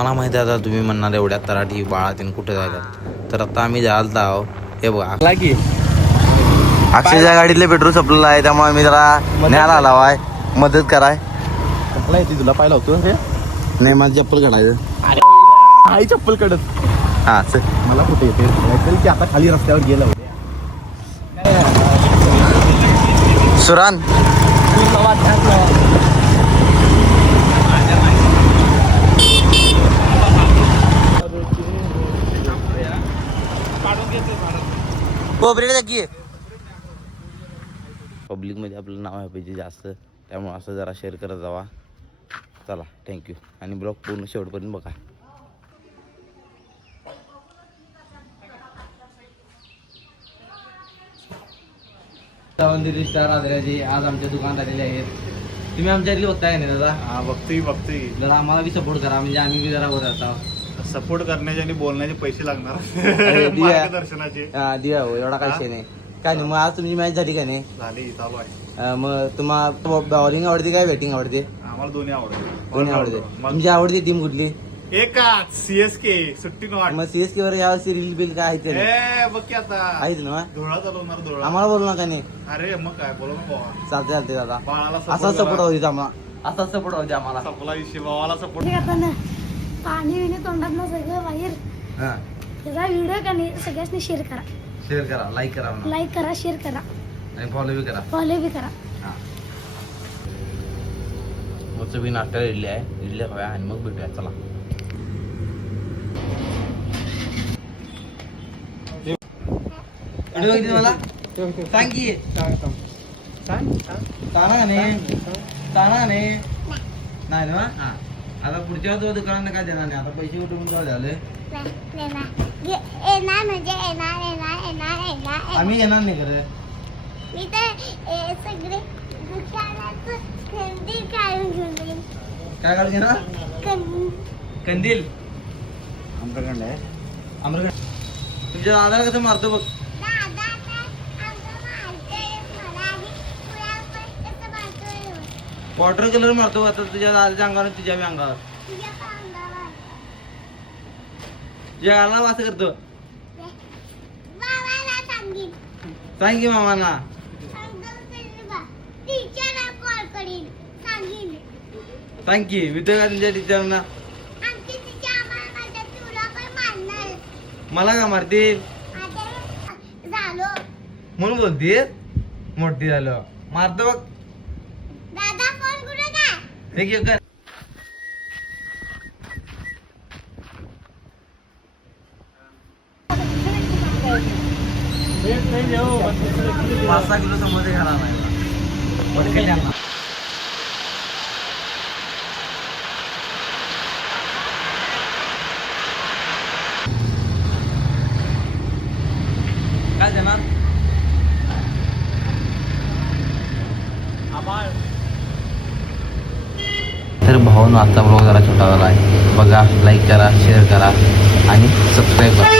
मला माहिती आहे आता तुम्ही म्हणणार एवढ्या तराठी बाळातीन कुठे जायला, तर आता आम्ही जायला आहो. हे बघा की अक्षयच्या गाडीतले पेट्रोल संपलेलं आहे, त्यामुळे मी जरा न्यायला आला आहे मदत कराय. संपला येते तुला पाहिला होतो रे. नाही मला चप्पल काढायचं. अरे आई चप्पल कडत हा चल. मला कुठे येते चल की आता खाली रस्त्यावर गेला होते. सुरान पब्लिक मध्ये आपलं नाव आहे पाहिजे जास्त, त्यामुळे असं जरा शेअर करत जावा. चला थँक्यू. आणि ब्लॉग पूर्ण शेवटपर्यंत बघा. स्टार आदराजी आज आमच्या दुकानात आलेले आहेत. तुम्ही आमच्या इथे होताय ना दादा? हा बघतोय जरा आम्हाला बी सपोर्ट करा, म्हणजे आम्ही बी जरा वर आता सपोर्ट करण्याचे आणि बोलण्याचे पैसे लागणार दिया. मार्गदर्शनाचे. हा दिवा हो, एवढा काही नाही. काय नाही, मग आज तुमची मॅच झाली का नाही? झाली चालू आहे. मग तुम्हाला बॉलिंग आवडते काय बॅटिंग आवडते? आम्हाला दोन्ही आवडते. कोणी आवडते? तुमची आवडती टीम कुठली? एकाच सीएसके सुट्टी नॉट. मग सीएसके वर यावर्षी रील बिल काय आहेत का नाही? ए बघ की आता आहेत ना? धुळा चालवणार धुळा. आम्हाला बोलू नका नाही. अरे मग काय बोलू ना भावा. चालते चालते दादा, बाळाला असाच सपोर्ट होती आम्हाला, असाच सपोर्ट होते आम्हाला. सपला विषय भावाला सपोर्ट. पाणी विणी तोंडात न सगळं बाहेर. हा त्याचा व्हिडिओ का नाही सगळ्यांनी शेअर करा, शेअर करा, लाईक करा म्हणा. लाईक करा, शेअर करा, आणि फॉलो बी करा. फॉलो बी करा. हा मग बी नाश्ता इडली आहे, इडल्या खाव्या आणि मग भेटूया. चला मला सांग की ताना नाही ना. हा आता पुढच्या वेळेस दुकानात काय देणार नाही, आता पैसे उठून काय झाले. येणार म्हणजे येणार. आम्ही येणार नाही करत. मी तर सगळे दुकानात कंदील काढून घेऊन येईन. काय काढून घेणार? कंदील आमच्याकडे आहे. आम्रखंड. तुमच्या दादाला कसं मारतो बघ. वॉटर कलर मारतो आता तुझ्या दादाच्या अंगावर, तुझ्या बी अंगावर. तुझ्या गाला वास करतो. सांग की मामांना. सांग की मी तर तुमच्या टीचरना. मला का मारतील म्हणून बोलते मोठी झालं मारतो बघ. हे घे कर. 5-6 किलो समोसे घाला नाही. काय देणार? तर भाऊन आजचा ब्लॉग जरा छोटा झाला आहे बघा. लाईक करा, शेअर करा आणि सबस्क्राईब करा.